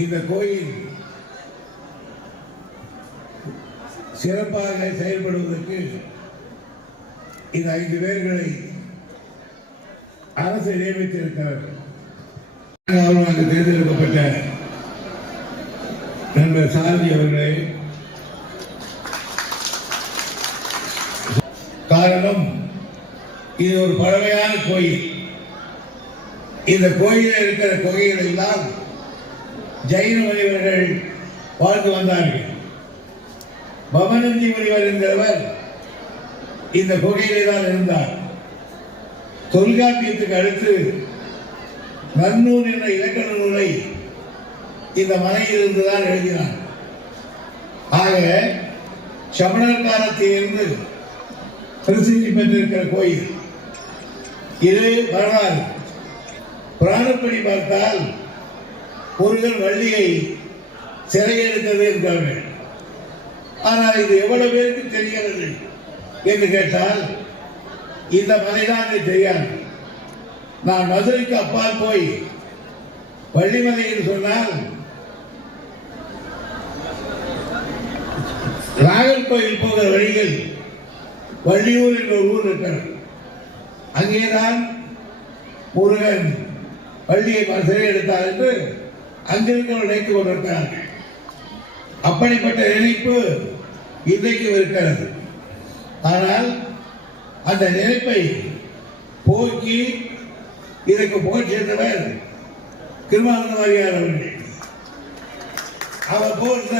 இந்த கோயில் சிறப்பாக செயல்படுவதற்கு இந்த ஐந்து பேர்களை அரசு நியமித்திருக்கிறார்கள் கௌரவமாக தேர்ந்தெடுக்கப்பட்ட நண்பர் சாரதி அவர்களே காரணம் இது ஒரு பழமையான கோயில். இந்த கோயிலில் இருக்கிற கோயில்கள் எல்லாம் ஜெயின முனிவர்கள் வாழ்ந்து வந்தார்கள். பவனந்தி முனிவர் என்கிறவர் இந்த குகையிலே தான் இருந்தார். தொல்காப்பியத்துக்கு அடுத்து நன்னூர் என்ற இலக்கண நூலை இந்த மலையில் இருந்துதான் எழுதினார். ஆக சமணர் காலத்தில் இருந்து பிரசித்தி பெற்றிருக்கிற கோயில். இது வரலாறு. புராணப்படி பார்த்தால் முருகன் வள்ளியை சிறையெடுத்தது என்றார்கள் ஆனால் இது எவ்வளவு பேருக்கு தெரிகிறது என்று கேட்டால் இந்த மலைதான் தெரியாது. நான் மதுரைக்கு அப்பால் போய் வள்ளிமலை என்று சொன்னால் நாகர்கோயில் போகிற வழியில் வள்ளியூர் என்ற ஒரு ஊர் இருக்கிறது. அங்கேதான் முருகன் வள்ளியை சிறை எடுத்தார் என்று அங்கிருந்தவர் நினைத்து கொண்டிருக்கிறார்கள் அப்படிப்பட்ட நினைப்பு இன்றைக்கு இருக்கிறது. ஆனால் அந்த நினைப்பை போக்கி இதற்கு புகழ் சேர்ந்தவர் திருமாவளவன் அவர்கள். அவர் போன்ற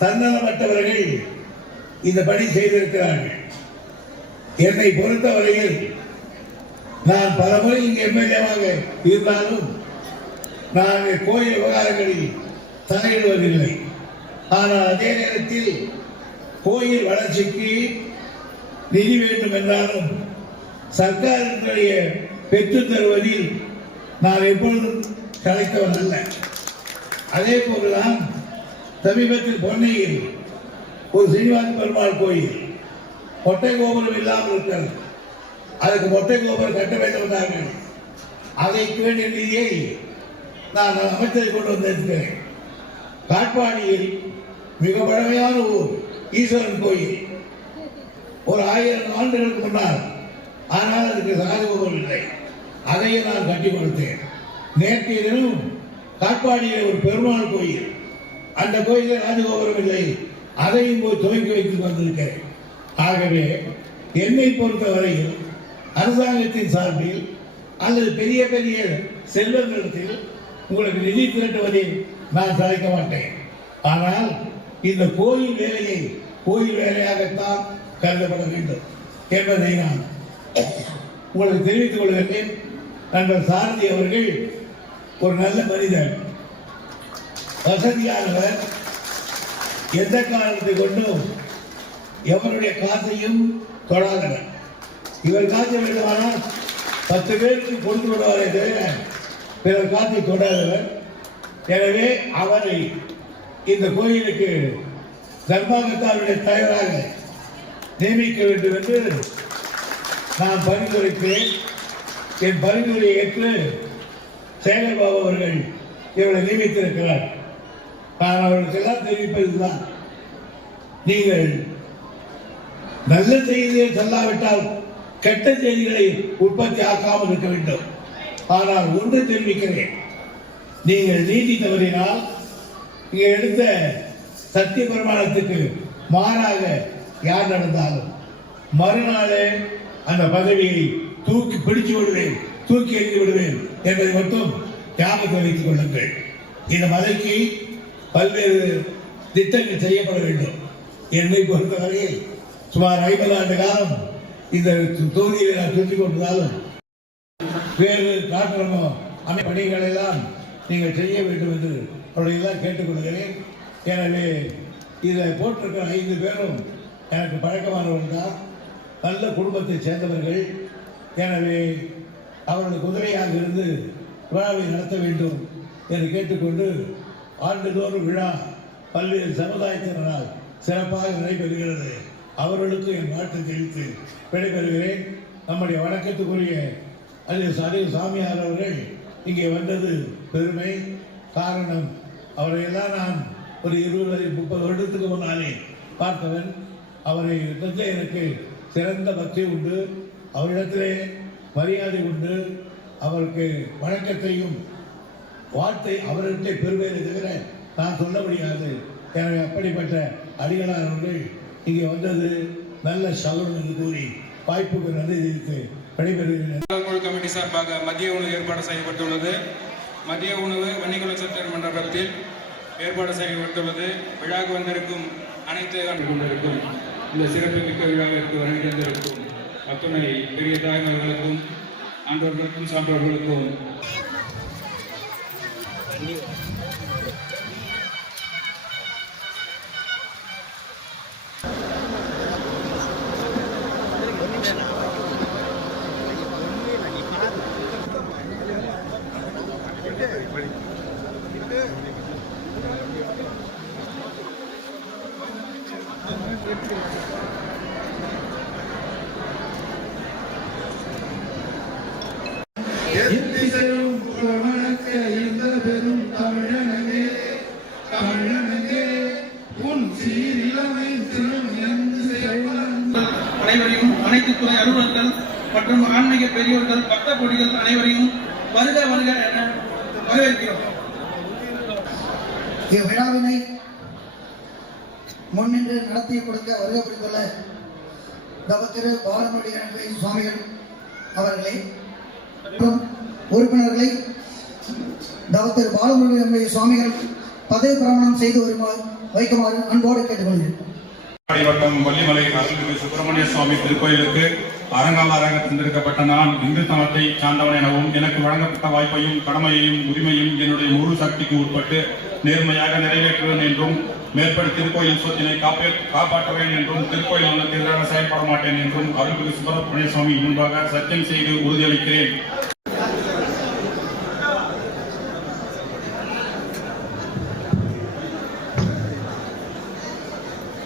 தன்னலமற்றவர்கள் இந்த பணி செய்திருக்கிறார்கள். என்னை பொறுத்தவரையில் நான் பலமுறை இங்கு எம்எல்ஏவாக இருந்தாலும் நான் கோயில் விவகாரங்களில் தலையிடுவதில்லை ஆனால் அதே நேரத்தில் கோயில் வளர்ச்சிக்கு நிதி வேண்டும் என்றாலும் சர்க்காரினுடைய பெற்றுத் தருவதில் நான் எப்பொழுதும் கலைத்தவன் அல்ல. அதே போலதான் சமீபத்தில் பொன்னையில் ஒரு சீனிவாச பெருமாள் கோயில் மொட்டை கோபுரம் இல்லாமல் இருக்கிறது அதுக்கு மொட்டை கோபுரம் கட்ட வேண்டும் என்றார்கள். அதை வேண்டிய நிதியை நான் அமைச்சரை கொண்டு வந்திருக்கிறேன். காட்பாடியில் மிக பழமையான ஊர் ஈஸ்வரன் கோயில். ஒரு ஆயிரம் ஆண்டுகளுக்கு முன்னால் ஆனால் அதுக்கு ராஜகோபுரம் இல்லை. அதையும் நான் கட்டி கொடுத்தேன் நேற்றைய தினம் காட்பாடியில் ஒரு பெருமாள் கோயில். அந்த கோயிலில் ராஜகோபுரம் இல்லை. அதையும் போய் துவக்கி வைத்து வந்திருக்கிறேன் ஆகவே என்னை பொறுத்தவரையில் அரசாங்கத்தின் சார்பில் அல்லது பெரிய பெரிய செல்வங்களிடத்தில் உங்களுக்கு நிதி திரட்டுவதில் நான் சளைக்க மாட்டேன். ஆனால் இந்த கோயில் வேலையை கோயில் வேலையாகத்தான் கருதப்பட வேண்டும் என்பதை நான் உங்களுக்கு தெரிவித்துக் கொள்கிறேன் நண்பர் சாரதி அவர்கள் ஒரு நல்ல மனிதர். வசதியானவர். எந்த காரணத்தை கொண்டும் எவருடைய காசையும் தொடாதவர். இவர் காசு வேண்டுமானால் பத்து பேருக்கு கொடுத்து விடுவாரே தவிர பிறர் காசை தொடாதவர் எனவே அவரை இந்த கோயிலுக்கு தர்மாகத்தாருடைய தலைவராக நியமிக்க வேண்டும் என்று நான் பரிந்துரைத்தேன் என் பரிந்துரையை ஏற்று சேகர் பாபு அவர்கள் இவரை நியமித்திருக்கிறார். நான் அவர்களுக்கெல்லாம் தெரிவிப்பதுதான். நீங்கள் நல்ல செய்தியை சொல்லாவிட்டால் கெட்ட செய்திகளை உற்பத்தி ஆக்காமல் இருக்க வேண்டும். ஆனால் ஒன்று தெரிவிக்கிறேன். நீங்கள் நீதி தவறினால் இங்கே எடுத்த சத்திய பிரமாணத்துக்கு மாறாக யார் நடந்தாலும் மறுநாளே அந்த பதவியை தூக்கி பிடிச்சு விடுவேன் தூக்கி எறிந்து விடுவேன் என்பதை மட்டும் ஞாபகம் வைத்துக் கொள்ளுங்கள். இந்த மலைக்கு பல்வேறு திட்டங்கள் செய்யப்பட வேண்டும். என்னை பொறுத்தவரையில் சுமார் ஐம்பது ஆண்டு காலம் இந்த தொகுதியில் நான் சொல்லிக் கொண்டிருந்தாலும் வேறு காட்டுறமோ அந்த பணிகள் எல்லாம் நீங்கள் செய்ய வேண்டும் என்று அவர்களெல்லாம் கேட்டுக்கொள்கிறேன் எனவே இதில் போட்டிருக்கிற ஐந்து பேரும் எனக்கு பழக்கமானவர்கள் தான் நல்ல குடும்பத்தை சேர்ந்தவர்கள். எனவே அவர்கள் குதிரையாக இருந்து விழாவை நடத்த வேண்டும் என்று கேட்டுக்கொண்டு ஆண்டுதோறும் விழா பல்வேறு சமுதாயத்தினரால் சிறப்பாக நடைபெறுகிறது. அவர்களுக்கு என் வாழ்த்து தெரிவித்து விடைபெறுகிறேன். நம்முடைய வணக்கத்துக்குரிய அல்லது அறிவு சாமியார் அவர்கள் இங்கே வந்தது பெருமை காரணம் அவரையெல்லாம் நான் ஒரு இருபது முப்பது வருடத்துக்கு முன்னாலே பார்த்தவன். அவரை இடத்திலே எனக்கு சிறந்த பக்தி உண்டு அவரிடத்திலே மரியாதை உண்டு அவருக்கு வணக்கத்தையும் வார்த்தை அவர்கிட்ட பெருமையை தவிர நான் சொல்ல முடியாது. எனவே அப்படிப்பட்ட அடிகளார் அவர்கள் இங்கே வந்தது நல்ல சகுனம் என்று கூறி வாய்ப்புக்கு நன்றி தெரிவித்து விடைபெறுகிறேன் குழு கமிட்டி சார்பாக மதிய உணவு ஏற்பாடு செய்யப்பட்டுள்ளது. மதிய உணவு வன்னிக்குள சட்டர் மண்டபத்தில் ஏற்பாடு செய்யப்பட்டுள்ளது. விழாக்கு வந்திருக்கும் அனைத்து கொண்டிருக்கும். இந்த சிறப்புமிக்க விழாவிற்கு வருகை தந்திருக்கும் அத்துணை பெரிய தாய்மார்களுக்கும் ஆண்டவர்களுக்கும் சான்றோர்களுக்கும். எத்திசையும் வணக்க இந்த பெரும் தமிழனே தமிழனே உன் சீரிலமை திரும் என்று அனைவரையும் அனைத்து துறை அலுவலர்கள் மற்றும் ஆன்மீக பெரியோர்கள் பக்த கொடிகள் அனைவரையும் வருக வருக என வரவேற்கிறோம். இவ்விழாவினை முன்னின்று நடத்தி கொடுக்க வருகை புரிந்துள்ள தவத்திரு பாலமுடி சுவாமிகள் அவர்களை மற்றும் உறுப்பினர்களை தவத்திரு பாலமுடி கணபதி சுவாமிகள் பதவி பிரமணம் செய்து வருமாறு வைக்குமாறு அன்போடு கேட்டுக்கொள்கிறேன். வட்டம் வள்ளிமலை அருள்மிகு சுப்பிரமணிய சுவாமி திருக்கோயிலுக்கு அரங்காவலராக தந்திருக்கப்பட்ட நான் இந்து தமத்தை சார்ந்தவன் எனவும் எனக்கு வழங்கப்பட்ட வாய்ப்பையும் கடமையையும் உரிமையும் என்னுடைய முழு சக்திக்கு உட்பட்டு நேர்மையாக நிறைவேற்றுவேன் என்றும் மேற்படி திருக்கோயில் சொத்தினை காப்பே காப்பாற்றுவேன் என்றும் திருக்கோயில் நலனுக்கு எதிராக செயல்பட மாட்டேன் என்றும் அருள்மிகு சுப்பிரமணிய சுவாமி முன்பாக சத்தியம் செய்து உறுதியளிக்கிறேன்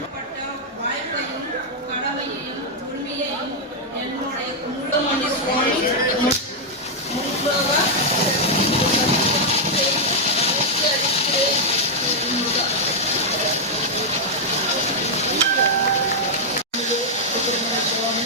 பட்ட வாய்ப்பையும் கடமையையும் உரிமையையும் என்னுடைய முழு மனசோடு முழுதாக மாகே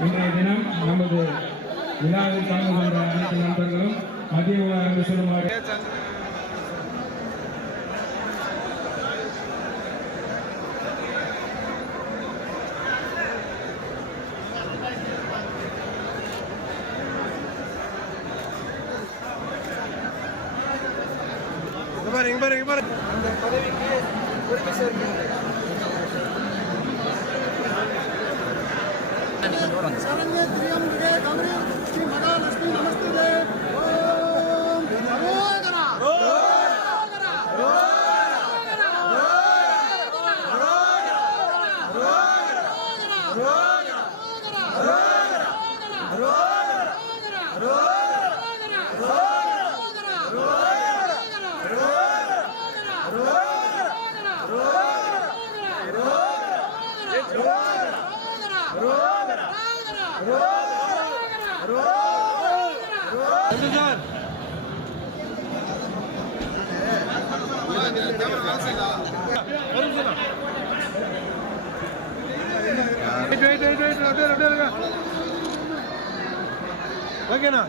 இன்றைய தினம் நமது விழாவில் கலந்து கொண்ட அனைத்து நண்பர்களும் மதிய உணவு சொல்லுமாறு சரண்ய திரியம் விவேகமரி ஸ்ரீ மகாலட்சுமி நமஸ்தே. ஓகேண்ணா